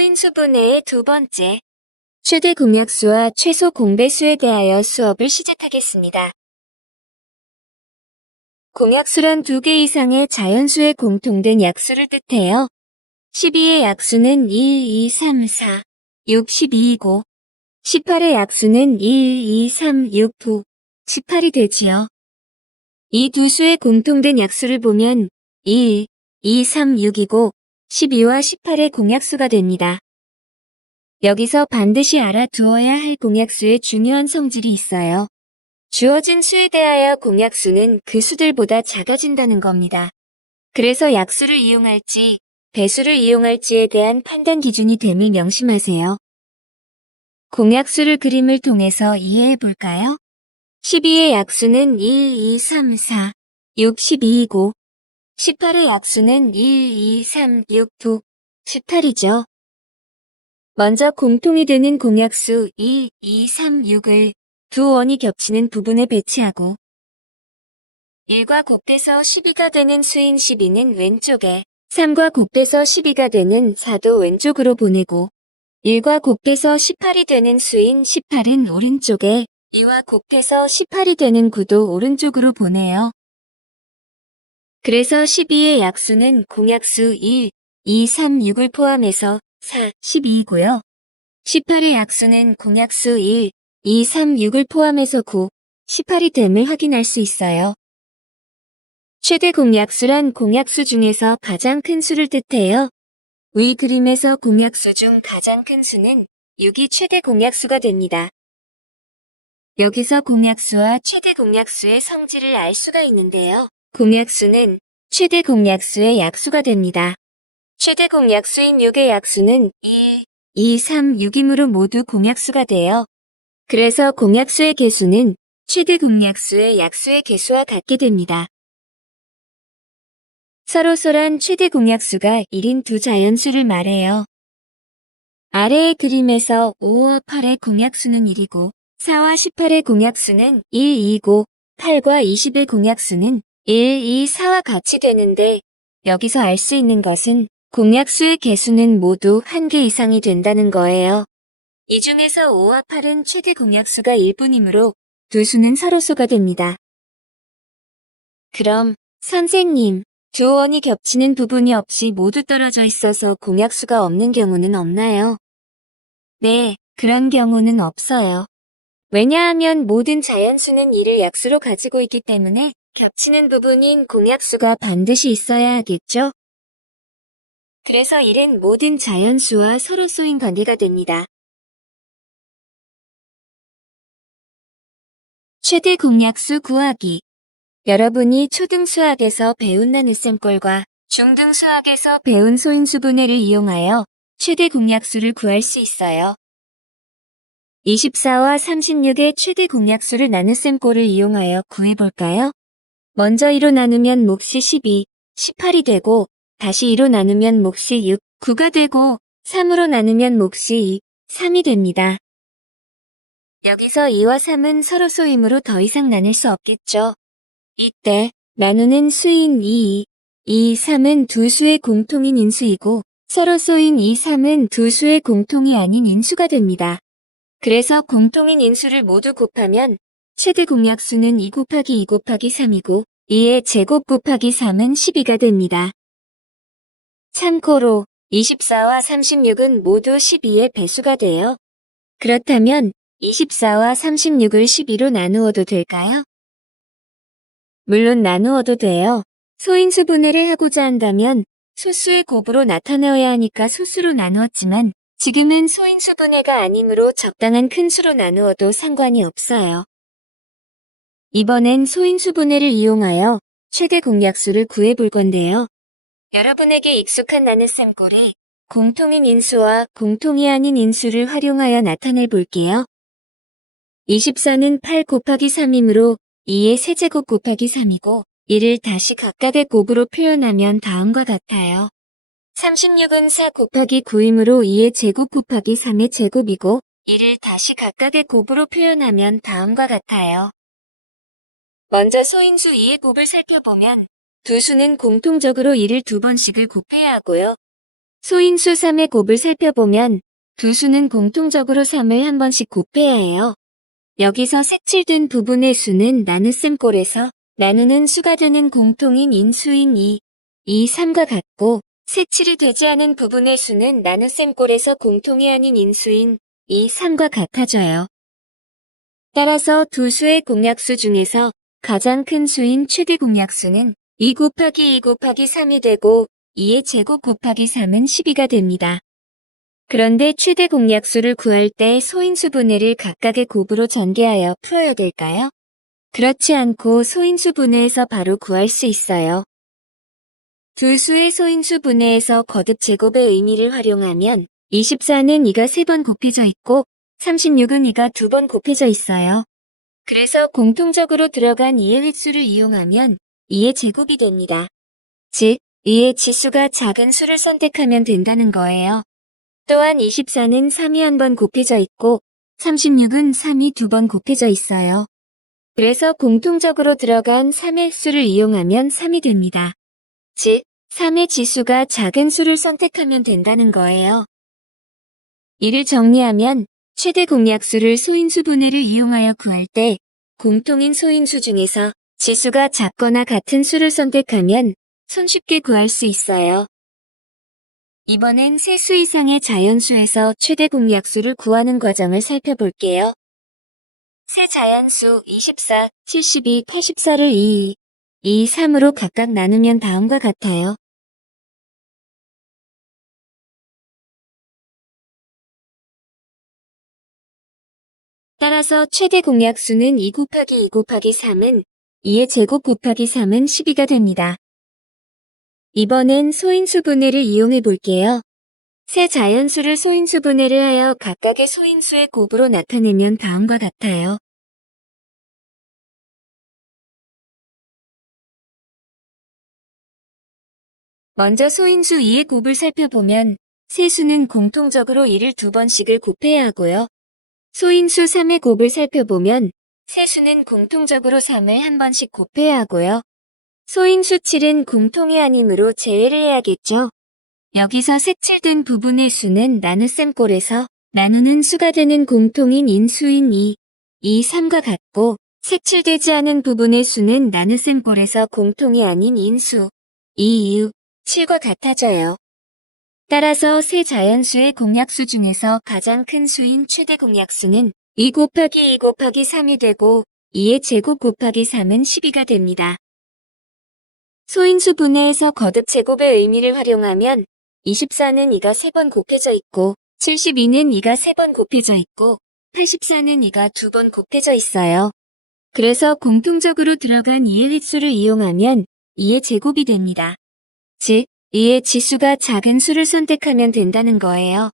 소인수분해의 두 번째, 최대 공약수와 최소 공배수에 대하여 수업을 시작하겠습니다. 공약수란 2개 이상의 자연수의 공통된 약수를 뜻해요. 12의 약수는 1, 2, 3, 4, 6, 12이고 18의 약수는 1, 2, 3, 6, 9, 18이 되지요. 이 두 수의 공통된 약수를 보면 1, 2, 3, 6이고 12와 18의 공약수가 됩니다. 여기서 반드시 알아두어야 할 공약수의 중요한 성질이 있어요. 주어진 수에 대하여 공약수는 그 수들보다 작아진다는 겁니다. 그래서 약수를 이용할지 배수를 이용할지에 대한 판단 기준이 됨을 명심하세요. 공약수를 그림을 통해서 이해해 볼까요? 12의 약수는 1, 2, 3, 4, 6, 12이고 18의 약수는 1, 2, 3, 6, 9, 18이죠. 먼저 공통이 되는 공약수 1, 2, 3, 6을 두 원이 겹치는 부분에 배치하고 1과 곱돼서 12가 되는 수인 12는 왼쪽에 3과 곱돼서 12가 되는 4도 왼쪽으로 보내고 1과 곱해서 18이 되는 수인 18은 오른쪽에 2와 곱해서 18이 되는 9도 오른쪽으로 보내요. 그래서 12의 약수는 공약수 1, 2, 3, 6을 포함해서 4, 12이고요. 18의 약수는 공약수 1, 2, 3, 6을 포함해서 9, 18이 됨을 확인할 수 있어요. 최대 공약수란 공약수 중에서 가장 큰 수를 뜻해요. 위 그림에서 공약수 중 가장 큰 수는 6이 최대 공약수가 됩니다. 여기서 공약수와 최대 공약수의 성질을 알 수가 있는데요. 공약수는 최대 공약수의 약수가 됩니다. 최대 공약수인 6의 약수는 1, 2, 3, 6이므로 모두 공약수가 돼요. 그래서 공약수의 개수는 최대 공약수의 약수의 개수와 같게 됩니다. 서로소란 최대 공약수가 1인 두 자연수를 말해요. 아래의 그림에서 5와 8의 공약수는 1이고 4와 18의 공약수는 1, 2고 8과 20의 공약수는 1, 2, 4와 같이 되는데 여기서 알 수 있는 것은 공약수의 개수는 모두 1개 이상이 된다는 거예요. 이 중에서 5와 8은 최대 공약수가 1뿐이므로 두 수는 서로소가 됩니다. 그럼 선생님, 두 원이 겹치는 부분이 없이 모두 떨어져 있어서 공약수가 없는 경우는 없나요? 네, 그런 경우는 없어요. 왜냐하면 모든 자연수는 1을 약수로 가지고 있기 때문에 겹치는 부분인 공약수가 반드시 있어야 하겠죠? 그래서 1은 모든 자연수와 서로소인 관계가 됩니다. 최대 공약수 구하기. 여러분이 초등수학에서 배운 나눗셈꼴과 중등수학에서 배운 소인수분해를 이용하여 최대 공약수를 구할 수 있어요. 24와 36의 최대 공약수를 나눗셈꼴을 이용하여 구해볼까요? 먼저 2로 나누면 몫이 12, 18이 되고 다시 2로 나누면 몫이 6, 9가 되고 3으로 나누면 몫이 2, 3이 됩니다. 여기서 2와 3은 서로소이므로 더 이상 나눌 수 없겠죠. 이때 나누는 수인 2, 3은 두 수의 공통인 인수이고 서로소인 2, 3은 두 수의 공통이 아닌 인수가 됩니다. 그래서 공통인 인수를 모두 곱하면 최대 공약수는 2 곱하기 2 곱하기 3이고 2의 제곱 곱하기 3은 12가 됩니다. 참고로 24와 36은 모두 12의 배수가 돼요. 그렇다면 24와 36을 12로 나누어도 될까요? 물론 나누어도 돼요. 소인수분해를 하고자 한다면 소수의 곱으로 나타내어야 하니까 소수로 나누었지만 지금은 소인수분해가 아니므로 적당한 큰 수로 나누어도 상관이 없어요. 이번엔 소인수분해를 이용하여 최대 공약수를 구해볼 건데요. 여러분에게 익숙한 나눗셈꼴이 공통인 인수와 공통이 아닌 인수를 활용하여 나타내 볼게요. 24는 8 곱하기 3이므로 2의 세제곱 곱하기 3이고 1을 다시 각각의 곱으로 표현하면 다음과 같아요. 36은 4 곱하기 9이므로 2의 제곱 곱하기 3의 제곱이고 1을 다시 각각의 곱으로 표현하면 다음과 같아요. 먼저 소인수 2의 곱을 살펴보면 두 수는 공통적으로 1을 두 번씩을 곱해야 하고요. 소인수 3의 곱을 살펴보면 두 수는 공통적으로 3을 한 번씩 곱해야 해요. 여기서 색칠된 부분의 수는 나눗셈 꼴에서 나누는 수가 되는 공통인 인수인 2, 3과 같고 색칠이 되지 않은 부분의 수는 나눗셈 꼴에서 공통이 아닌 인수인 2, 3과 같아져요. 따라서 두 수의 공약수 중에서 가장 큰 수인 최대 공약수는 2 곱하기 2 곱하기 3이 되고 2의 제곱 곱하기 3은 12가 됩니다. 그런데 최대 공약수를 구할 때 소인수 분해를 각각의 곱으로 전개하여 풀어야 될까요? 그렇지 않고 소인수 분해에서 바로 구할 수 있어요. 두 수의 소인수 분해에서 거듭 제곱의 의미를 활용하면 24는 2가 3번 곱해져 있고 36은 2가 2번 곱해져 있어요. 그래서 공통적으로 들어간 2의 획수를 이용하면 2의 제곱이 됩니다. 즉, 2의 지수가 작은 수를 선택하면 된다는 거예요. 또한 24는 3이 한 번 곱해져 있고 36은 3이 2번 곱해져 있어요. 그래서 공통적으로 들어간 3의 수를 이용하면 3이 됩니다. 즉, 3의 지수가 작은 수를 선택하면 된다는 거예요. 이를 정리하면 최대 공약수를 소인수 분해를 이용하여 구할 때 공통인 소인수 중에서 지수가 작거나 같은 수를 선택하면 손쉽게 구할 수 있어요. 이번엔 세 수 이상의 자연수에서 최대 공약수를 구하는 과정을 살펴볼게요. 세 자연수 24, 72, 84를 2, 3으로 각각 나누면 다음과 같아요. 따라서 최대 공약수는 2 곱하기 2 곱하기 3은 2의 제곱 곱하기 3은 12가 됩니다. 이번엔 소인수 분해를 이용해 볼게요. 세 자연수를 소인수 분해를 하여 각각의 소인수의 곱으로 나타내면 다음과 같아요. 먼저 소인수 2의 곱을 살펴보면 세 수는 공통적으로 1을 2번씩을 곱해야 하고요. 소인수 3의 곱을 살펴보면 세 수는 공통적으로 3을 한 번씩 곱해야 하고요. 소인수 7은 공통이 아니므로 제외를 해야겠죠. 여기서 색칠된 부분의 수는 나눗셈 꼴에서 나누는 수가 되는 공통인 인수인 2, 3과 같고 색칠되지 않은 부분의 수는 나눗셈 꼴에서 공통이 아닌 인수 2, 7과 같아져요. 따라서 세 자연수의 공약수 중에서 가장 큰 수인 최대 공약수는 2 곱하기 2 곱하기 3이 되고 2의 제곱 곱하기 3은 12가 됩니다. 소인수 분해에서 거듭 제곱의 의미를 활용하면 24는 2가 3번 곱해져 있고 72는 2가 3번 곱해져 있고 84는 2가 2번 곱해져 있어요. 그래서 공통적으로 들어간 2의 획수를 이용하면 2의 제곱이 됩니다. 즉, 2의 지수가 작은 수를 선택하면 된다는 거예요.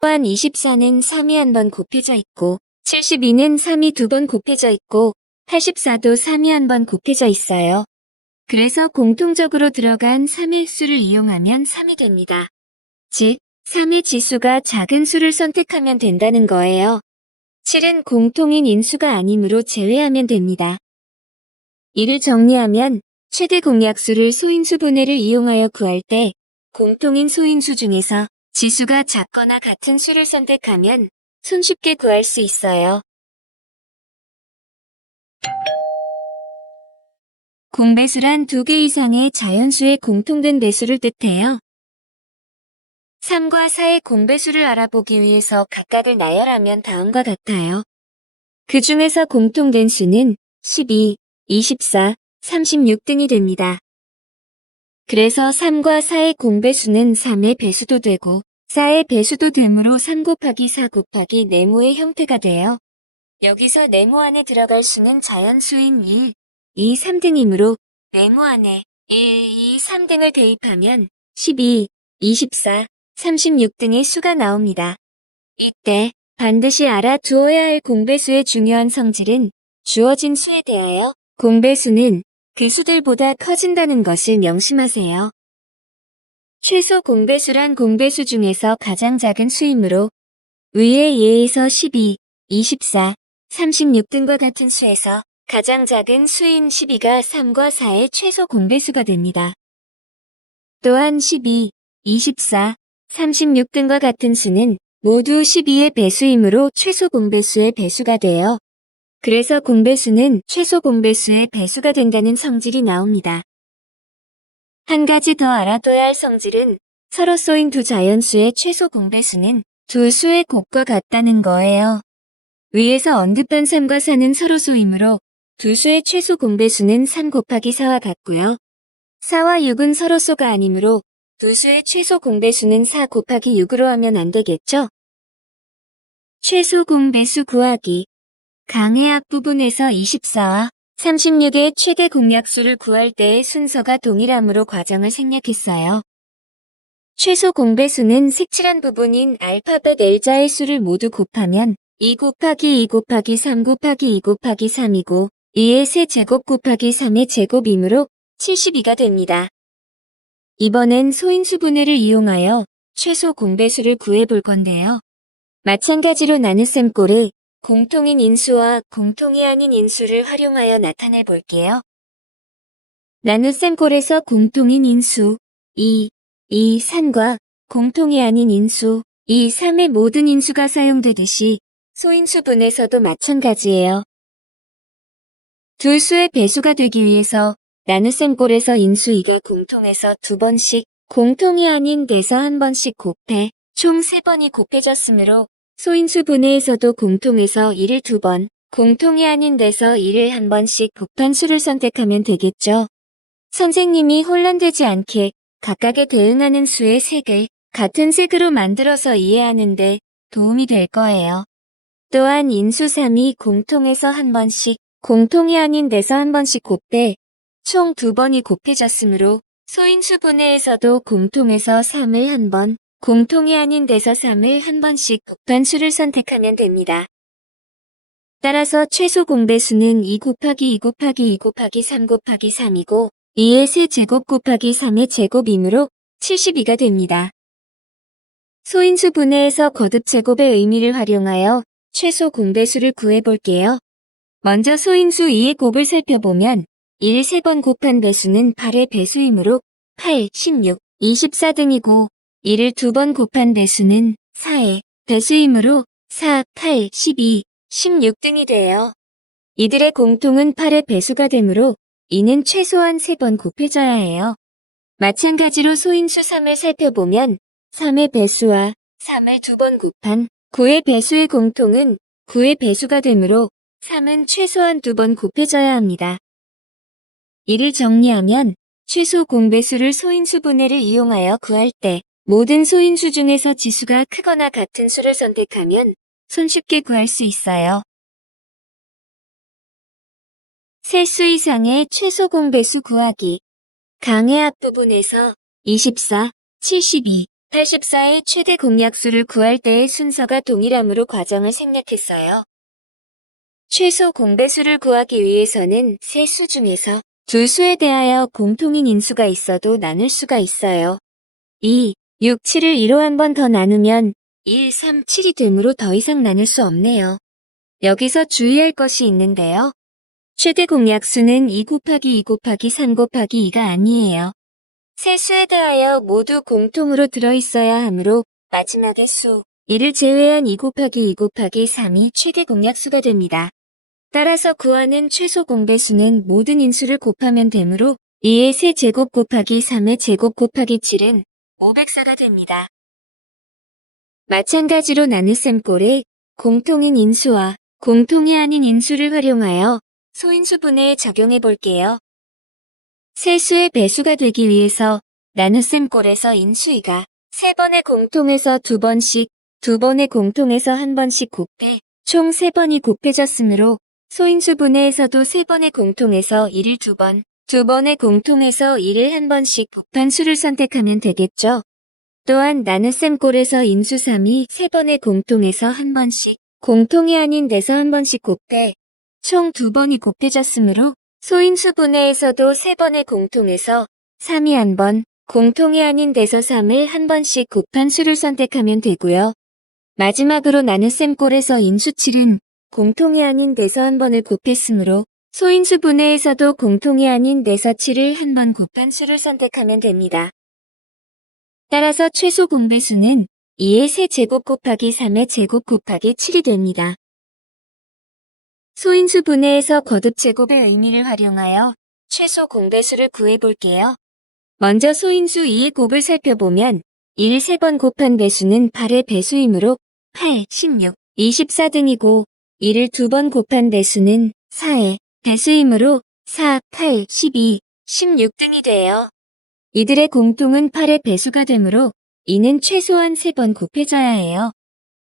또한 24는 3이 한 번 곱해져 있고 72는 3이 2번 곱해져 있고 84도 3이 한 번 곱해져 있어요. 그래서 공통적으로 들어간 3의 획수를 이용하면 3이 됩니다. 즉, 3의 지수가 작은 수를 선택하면 된다는 거예요. 7은 공통인 인수가 아니므로 제외하면 됩니다. 이를 정리하면 최대 공약수를 소인수 분해를 이용하여 구할 때 공통인 소인수 중에서 지수가 작거나 같은 수를 선택하면 손쉽게 구할 수 있어요. 공배수란 2개 이상의 자연수의 공통된 배수를 뜻해요. 3과 4의 공배수를 알아보기 위해서 각각을 나열하면 다음과 같아요. 그 중에서 공통된 수는 12, 24, 36 등이 됩니다. 그래서 3과 4의 공배수는 3의 배수도 되고 4의 배수도 되므로 3 곱하기 4 곱하기 네모의 형태가 돼요. 여기서 네모 안에 들어갈 수는 자연수인 1, 2, 3 등이므로 네모 안에 1, 2, 3 등을 대입하면 12, 24, 36 등의 수가 나옵니다. 이때 반드시 알아두어야 할 공배수의 중요한 성질은 주어진 수에 대하여 공배수는 그 수들보다 커진다는 것을 명심하세요. 최소 공배수란 공배수 중에서 가장 작은 수이므로 위의 예에서 12, 24, 36 등과 같은 수에서 가장 작은 수인 12가 3과 4의 최소 공배수가 됩니다. 또한 12, 24, 36 등과 같은 수는 모두 12의 배수이므로 최소 공배수의 배수가 돼요. 그래서 공배수는 최소 공배수의 배수가 된다는 성질이 나옵니다. 한 가지 더 알아둬야 할 성질은 서로 쏘인 두 자연수의 최소 공배수는 두 수의 곱과 같다는 거예요. 위에서 언급한 3과 4는 서로 쏘이므로 두 수의 최소 공배수는 3 곱하기 4와 같고요. 4와 6은 서로 쏘가 아니므로 두 수의 최소 공배수는 4 곱하기 6으로 하면 안 되겠죠? 최소 공배수 구하기. 강의 앞부분에서 24와 36의 최대 공약수를 구할 때의 순서가 동일하므로 과정을 생략했어요. 최소 공배수는 색칠한 부분인 알파벳 L자의 수를 모두 곱하면 2 곱하기 2 곱하기 3 곱하기 2 곱하기 3이고 2의 세제곱 곱하기 3의 제곱이므로 72가 됩니다. 이번엔 소인수분해를 이용하여 최소 공배수를 구해볼 건데요. 마찬가지로 나눗셈 꼴을 공통인 인수와 공통이 아닌 인수를 활용하여 나타내 볼게요. 나눗셈 꼴에서 공통인 인수 2, 3과 공통이 아닌 인수 2, 3의 모든 인수가 사용되듯이 소인수분에서도 마찬가지예요. 두 수의 배수가 되기 위해서 나눗셈 꼴에서 인수 2가 공통해서 2번씩, 공통이 아닌 데서 1번씩 곱해 총 3번이 곱해졌으므로 소인수분해에서도 공통에서 1을 2번, 공통이 아닌 데서 1을 1번씩 곱한 수를 선택하면 되겠죠. 선생님이 혼란되지 않게 각각에 대응하는 수의 색을 같은 색으로 만들어서 이해하는데 도움이 될 거예요. 또한 인수 3이 공통에서 1번씩, 공통이 아닌 데서 1번씩 곱해 총 2번이 곱해졌으므로 소인수분해에서도 공통에서 3을 1번, 공통이 아닌 데서 3을 1번씩 곱한 수를 선택하면 됩니다. 따라서 최소 공배수는 2 곱하기 2 곱하기 2 곱하기 3 곱하기 3이고 2의 세제곱 곱하기 3의 제곱이므로 72가 됩니다. 소인수 분해에서 거듭 제곱의 의미를 활용하여 최소 공배수를 구해볼게요. 먼저 소인수 2의 곱을 살펴보면 1 3번 곱한 배수는 8의 배수이므로 8, 16, 24 등이고 1을 2번 곱한 배수는 4의 배수이므로 4, 8, 12, 16 등이 돼요. 이들의 공통은 8의 배수가 되므로 이는 최소한 3번 곱해져야 해요. 마찬가지로 소인수 3을 살펴보면 3의 배수와 3을 2번 곱한 9의 배수의 공통은 9의 배수가 되므로 3은 최소한 2번 곱해져야 합니다. 이를 정리하면 최소 공배수를 소인수 분해를 이용하여 구할 때 모든 소인수 중에서 지수가 크거나 같은 수를 선택하면 손쉽게 구할 수 있어요. 세 수 이상의 최소 공배수 구하기. 강의 앞부분에서 24, 72, 84의 최대 공약수를 구할 때의 순서가 동일하므로 과정을 생략했어요. 최소 공배수를 구하기 위해서는 세 수 중에서 두 수에 대하여 공통인 인수가 있어도 나눌 수가 있어요. 2, 6, 7을 2로 한 번 더 나누면 1, 3, 7이 되므로 더 이상 나눌 수 없네요. 여기서 주의할 것이 있는데요. 최대 공약수는 2 곱하기 2 곱하기 3 곱하기 2가 아니에요. 세 수에 대하여 모두 공통으로 들어있어야 하므로 마지막의 수 1을 제외한 2 곱하기 2 곱하기 3이 최대 공약수가 됩니다. 따라서 구하는 최소 공배수는 모든 인수를 곱하면 되므로 2의 세제곱 곱하기 3의 제곱 곱하기 7은 504가 됩니다. 마찬가지로 나눗셈 꼴에 공통인 인수와 공통이 아닌 인수를 활용하여 소인수 분해에 적용해 볼게요. 세 수의 배수가 되기 위해서 나눗셈 꼴에서 인수 2가 3번의 공통에서 2번씩, 2번의 공통에서 1번씩 곱해 총 3번이 곱해졌으므로 소인수 분해에서도 3번의 공통에서 1을 2번, 2번의 공통에서 1을 1번씩 곱한 수를 선택하면 되겠죠. 또한 나눗셈 꼴에서 인수 3이 3번의 공통에서 1번씩, 공통이 아닌 데서 1번씩 곱해 총 2번이 곱해졌으므로 소인수 분해에서도 3번의 공통에서 3이 1번, 공통이 아닌 데서 3을 1번씩 곱한 수를 선택하면 되고요. 마지막으로 나눗셈 꼴에서 인수 7은 공통이 아닌 데서 1번을 곱했으므로 소인수 분해에서도 공통이 아닌 데서 7을 1번 곱한 수를 선택하면 됩니다. 따라서 최소 공배수는 2의 세제곱 곱하기 3의 제곱 곱하기 7이 됩니다. 소인수 분해에서 거듭 제곱의 의미를 활용하여 최소 공배수를 구해볼게요. 먼저 소인수 2의 곱을 살펴보면 1 3번 곱한 배수는 8의 배수이므로 8, 16, 24 등이고 1을 2번 곱한 배수는 4의 배수이므로 4, 8, 12, 16 등이 돼요. 이들의 공통은 8의 배수가 되므로 이는 최소한 3번 곱해져야 해요.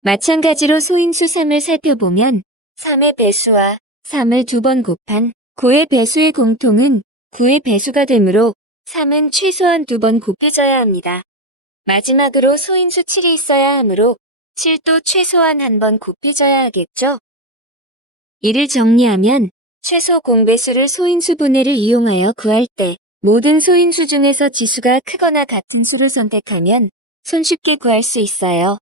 마찬가지로 소인수 3을 살펴보면 3의 배수와 3을 2번 곱한 9의 배수의 공통은 9의 배수가 되므로 3은 최소한 2번 곱해져야 합니다. 마지막으로 소인수 7이 있어야 하므로 7도 최소한 1번 곱해져야 하겠죠? 이를 정리하면 최소 공배수를 소인수 분해를 이용하여 구할 때 모든 소인수 중에서 지수가 크거나 같은 수를 선택하면 손쉽게 구할 수 있어요.